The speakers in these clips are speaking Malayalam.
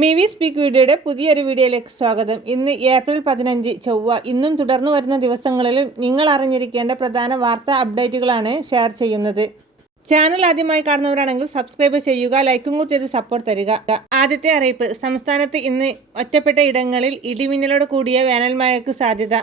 മിവി സ്പീക്ക് വീഡിയോയുടെ പുതിയൊരു വീഡിയോയിലേക്ക് സ്വാഗതം. ഇന്ന് ഏപ്രിൽ പതിനഞ്ച് ചൊവ്വ. ഇന്നും തുടർന്നു വരുന്ന ദിവസങ്ങളിലും നിങ്ങൾ അറിഞ്ഞിരിക്കേണ്ട പ്രധാന വാർത്താ അപ്ഡേറ്റുകളാണ് ഷെയർ ചെയ്യുന്നത്. ചാനൽ ആദ്യമായി കാണുന്നവരാണെങ്കിൽ സബ്സ്ക്രൈബ് ചെയ്യുക ലൈക്കും കൂടി ചെയ്ത് സപ്പോർട്ട് തരിക. ആദ്യത്തെ അറിയിപ്പ് സംസ്ഥാനത്ത് ഇന്ന് ഒറ്റപ്പെട്ട ഇടങ്ങളിൽ ഇടിമിന്നലോട് കൂടിയ വേനൽ മഴയ്ക്ക് സാധ്യത.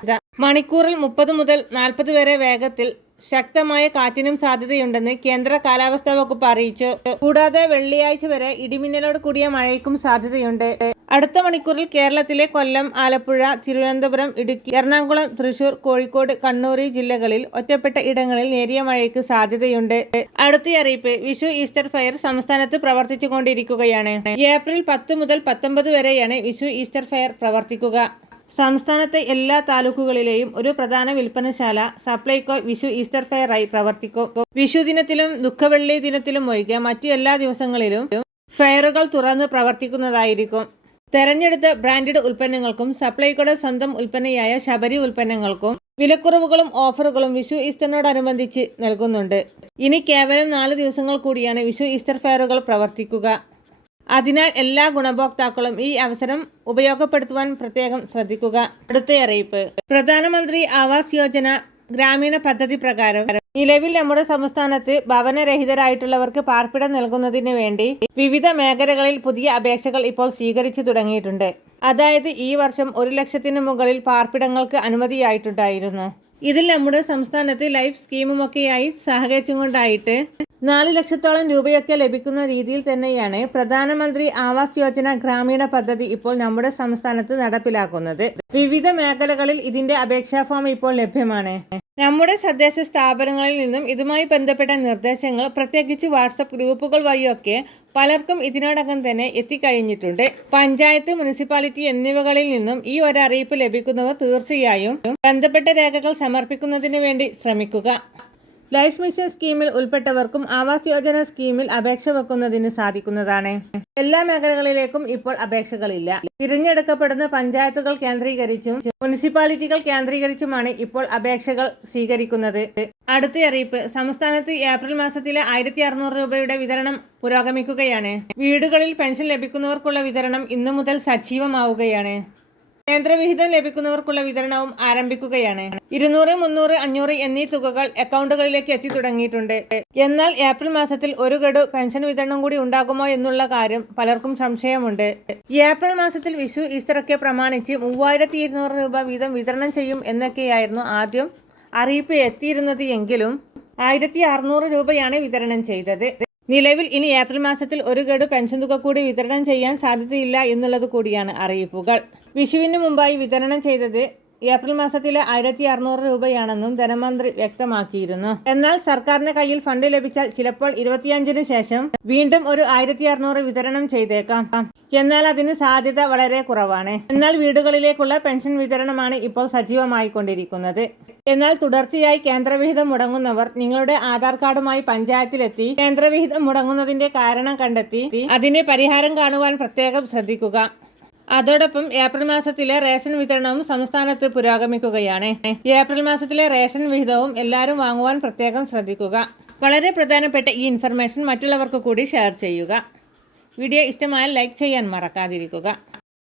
മണിക്കൂറിൽ മുപ്പത് മുതൽ നാൽപ്പത് വരെ വേഗത്തിൽ ശക്തമായ കാറ്റിനും സാധ്യതയുണ്ടെന്ന് കേന്ദ്ര കാലാവസ്ഥാ വകുപ്പ് അറിയിച്ചു. കൂടാതെ വെള്ളിയാഴ്ച വരെ ഇടിമിന്നലോട് കൂടിയ മഴയ്ക്കും സാധ്യതയുണ്ട്. അടുത്ത മണിക്കൂറിൽ കേരളത്തിലെ കൊല്ലം ആലപ്പുഴ തിരുവനന്തപുരം ഇടുക്കി എറണാകുളം തൃശൂർ കോഴിക്കോട് കണ്ണൂർ ജില്ലകളിൽ ഒറ്റപ്പെട്ട ഇടങ്ങളിൽ നേരിയ മഴയ്ക്ക് സാധ്യതയുണ്ട്. അടുത്ത അറിയിപ്പ് വിഷു ഈസ്റ്റർ ഫയർ സംസ്ഥാനത്ത് പ്രവർത്തിച്ചുകൊണ്ടിരിക്കുകയാണ്. ഏപ്രിൽ പത്ത് മുതൽ പത്തൊമ്പത് വരെയാണ് വിഷു ഈസ്റ്റർ ഫയർ പ്രവർത്തിക്കുക. സംസ്ഥാനത്തെ എല്ലാ താലൂക്കുകളിലെയും ഒരു പ്രധാന വിൽപ്പനശാല സപ്ലൈകോ വിഷു ഈസ്റ്റർ ഫെയറായി പ്രവർത്തിക്കും. വിഷു ദിനത്തിലും ദുഃഖവെള്ളി ദിനത്തിലും ഒഴികെ മറ്റു എല്ലാ ദിവസങ്ങളിലും ഫെയറുകൾ തുറന്ന് പ്രവർത്തിക്കുന്നതായിരിക്കും. തെരഞ്ഞെടുത്ത ബ്രാൻഡഡ് ഉൽപ്പന്നങ്ങൾക്കും സപ്ലൈകോയുടെ സ്വന്തം ഉൽപ്പന്നയായ ശബരി ഉൽപ്പന്നങ്ങൾക്കും വിലക്കുറവുകളും ഓഫറുകളും വിഷു ഈസ്റ്ററിനോടനുബന്ധിച്ച് നൽകുന്നുണ്ട്. ഇനി കേവലം നാല് ദിവസങ്ങൾ കൂടിയാണ് വിഷു ഈസ്റ്റർ ഫെയറുകൾ പ്രവർത്തിക്കുക. അതിനാൽ എല്ലാ ഗുണഭോക്താക്കളും ഈ അവസരം ഉപയോഗപ്പെടുത്തുവാൻ പ്രത്യേകം ശ്രദ്ധിക്കുക. അടുത്ത അറിയിപ്പ്. പ്രധാനമന്ത്രി ആവാസ് യോജന ഗ്രാമീണ പദ്ധതി പ്രകാരം നിലവിൽ നമ്മുടെ സംസ്ഥാനത്ത് ഭവനരഹിതരായിട്ടുള്ളവർക്ക് പാർപ്പിടം നൽകുന്നതിന് വേണ്ടി വിവിധ മേഖലകളിൽ പുതിയ അപേക്ഷകൾ ഇപ്പോൾ സ്വീകരിച്ചു തുടങ്ങിയിട്ടുണ്ട്. അതായത് ഈ വർഷം ഒരു ലക്ഷത്തിന് മുകളിൽ പാർപ്പിടങ്ങൾക്ക് അനുമതിയായിട്ടുണ്ടായിരുന്നു. ഇതിൽ നമ്മുടെ സംസ്ഥാനത്ത് ലൈഫ് സ്കീമുമൊക്കെയായി സഹകരിച്ചുകൊണ്ടായിട്ട് നാല് ലക്ഷത്തോളം രൂപയൊക്കെ ലഭിക്കുന്ന രീതിയിൽ തന്നെയാണ് പ്രധാനമന്ത്രി ആവാസ് യോജന ഗ്രാമീണ പദ്ധതി ഇപ്പോൾ നമ്മുടെ സംസ്ഥാനത്ത് നടപ്പിലാക്കുന്നത്. വിവിധ മേഖലകളിൽ ഇതിന്റെ അപേക്ഷാ ഫോം ഇപ്പോൾ ലഭ്യമാണ്. നമ്മുടെ തദ്ദേശ സ്ഥാപനങ്ങളിൽ നിന്നും ഇതുമായി ബന്ധപ്പെട്ട നിർദ്ദേശങ്ങൾ പ്രത്യേകിച്ച് വാട്സപ്പ് ഗ്രൂപ്പുകൾ വഴിയൊക്കെ പലർക്കും ഇതിനോടകം തന്നെ എത്തിക്കഴിഞ്ഞിട്ടുണ്ട്. പഞ്ചായത്ത് മുനിസിപ്പാലിറ്റി എന്നിവകളിൽ നിന്നും ഈ ഒരറിയിപ്പ് ലഭിക്കുന്നവർ തീർച്ചയായും ബന്ധപ്പെട്ട രേഖകൾ സമർപ്പിക്കുന്നതിന് വേണ്ടി ശ്രമിക്കുക. ലൈഫ് മിഷൻ സ്കീമിൽ ഉൾപ്പെട്ടവർക്കും ആവാസ് യോജന സ്കീമിൽ അപേക്ഷ വെക്കുന്നതിന് സാധിക്കുന്നതാണ്. എല്ലാ മേഖലകളിലേക്കും ഇപ്പോൾ അപേക്ഷകളില്ല. തിരഞ്ഞെടുക്കപ്പെടുന്ന പഞ്ചായത്തുകൾ കേന്ദ്രീകരിച്ചും മുനിസിപ്പാലിറ്റികൾ കേന്ദ്രീകരിച്ചുമാണ് ഇപ്പോൾ അപേക്ഷകൾ സ്വീകരിക്കുന്നത്. അടുത്ത അറിയിപ്പ് സംസ്ഥാനത്ത് ഏപ്രിൽ മാസത്തിലെ ആയിരത്തി അറുന്നൂറ് രൂപയുടെ വിതരണം പുരോഗമിക്കുകയാണ്. വീടുകളിൽ പെൻഷൻ ലഭിക്കുന്നവർക്കുള്ള വിതരണം ഇന്നു മുതൽ സജീവമാവുകയാണ്. കേന്ദ്രവിഹിതം ലഭിക്കുന്നവർക്കുള്ള വിതരണവും ആരംഭിക്കുകയാണ്. ഇരുന്നൂറ് മുന്നൂറ് അഞ്ഞൂറ് എന്നീ തുകകൾ അക്കൗണ്ടുകളിലേക്ക് എത്തി തുടങ്ങിയിട്ടുണ്ട്. എന്നാൽ ഏപ്രിൽ മാസത്തിൽ ഒരു ഗഡു പെൻഷൻ വിതരണം കൂടി ഉണ്ടാകുമോ എന്നുള്ള കാര്യം പലർക്കും സംശയമുണ്ട്. ഏപ്രിൽ മാസത്തിൽ വിഷു ഈസ്റ്ററൊക്കെ പ്രമാണിച്ച് മൂവായിരത്തി ഇരുന്നൂറ് രൂപ വീതം വിതരണം ചെയ്യും എന്നൊക്കെയായിരുന്നു ആദ്യം അറിയിപ്പ് എത്തിയിരുന്നത് എങ്കിലും ആയിരത്തി അറുന്നൂറ് രൂപയാണ് വിതരണം ചെയ്തത്. നിലവിൽ ഇനി ഏപ്രിൽ മാസത്തിൽ ഒരു ഗഡു പെൻഷൻ തുക കൂടി വിതരണം ചെയ്യാൻ സാധ്യതയില്ല എന്നുള്ളത് കൂടിയാണ് അറിയിപ്പുകൾ. വിഷുവിന് മുമ്പായി വിതരണം ചെയ്തത് ഏപ്രിൽ മാസത്തിലെ ആയിരത്തി അറുന്നൂറ് രൂപയാണെന്നും ധനമന്ത്രി വ്യക്തമാക്കിയിരുന്നു. എന്നാൽ സർക്കാരിന് കയ്യിൽ ഫണ്ട് ലഭിച്ചാൽ ചിലപ്പോൾ ഇരുപത്തിയഞ്ചിന് ശേഷം വീണ്ടും ഒരു ആയിരത്തി അറുന്നൂറ് വിതരണം ചെയ്തേക്കാം. എന്നാൽ അതിന് സാധ്യത വളരെ കുറവാണ്. എന്നാൽ വീടുകളിലേക്കുള്ള പെൻഷൻ വിതരണമാണ് ഇപ്പോൾ സജീവമായി കൊണ്ടിരിക്കുന്നത് എന്നാൽ തുടർച്ചയായി കേന്ദ്രവിഹിതം മുടങ്ങുന്നവർ നിങ്ങളുടെ ആധാർ കാർഡുമായി പഞ്ചായത്തിലെത്തി കേന്ദ്രവിഹിതം മുടങ്ങുന്നതിന്റെ കാരണം കണ്ടെത്തി അതിന് പരിഹാരം കാണുവാൻ പ്രത്യേകം ശ്രദ്ധിക്കുക. അതോടൊപ്പം ഏപ്രിൽ മാസത്തിലെ റേഷൻ വിതരണവും സംസ്ഥാനത്ത് പുരോഗമിക്കുകയാണ്. ഏപ്രിൽ മാസത്തിലെ റേഷൻ വിഹിതവും എല്ലാവരും വാങ്ങുവാൻ പ്രത്യേകം ശ്രദ്ധിക്കുക. വളരെ പ്രധാനപ്പെട്ട ഈ ഇൻഫർമേഷൻ മറ്റുള്ളവർക്ക് കൂടി ഷെയർ ചെയ്യുക. വീഡിയോ ഇഷ്ടമായാൽ ലൈക്ക് ചെയ്യാൻ മറക്കാതിരിക്കുക.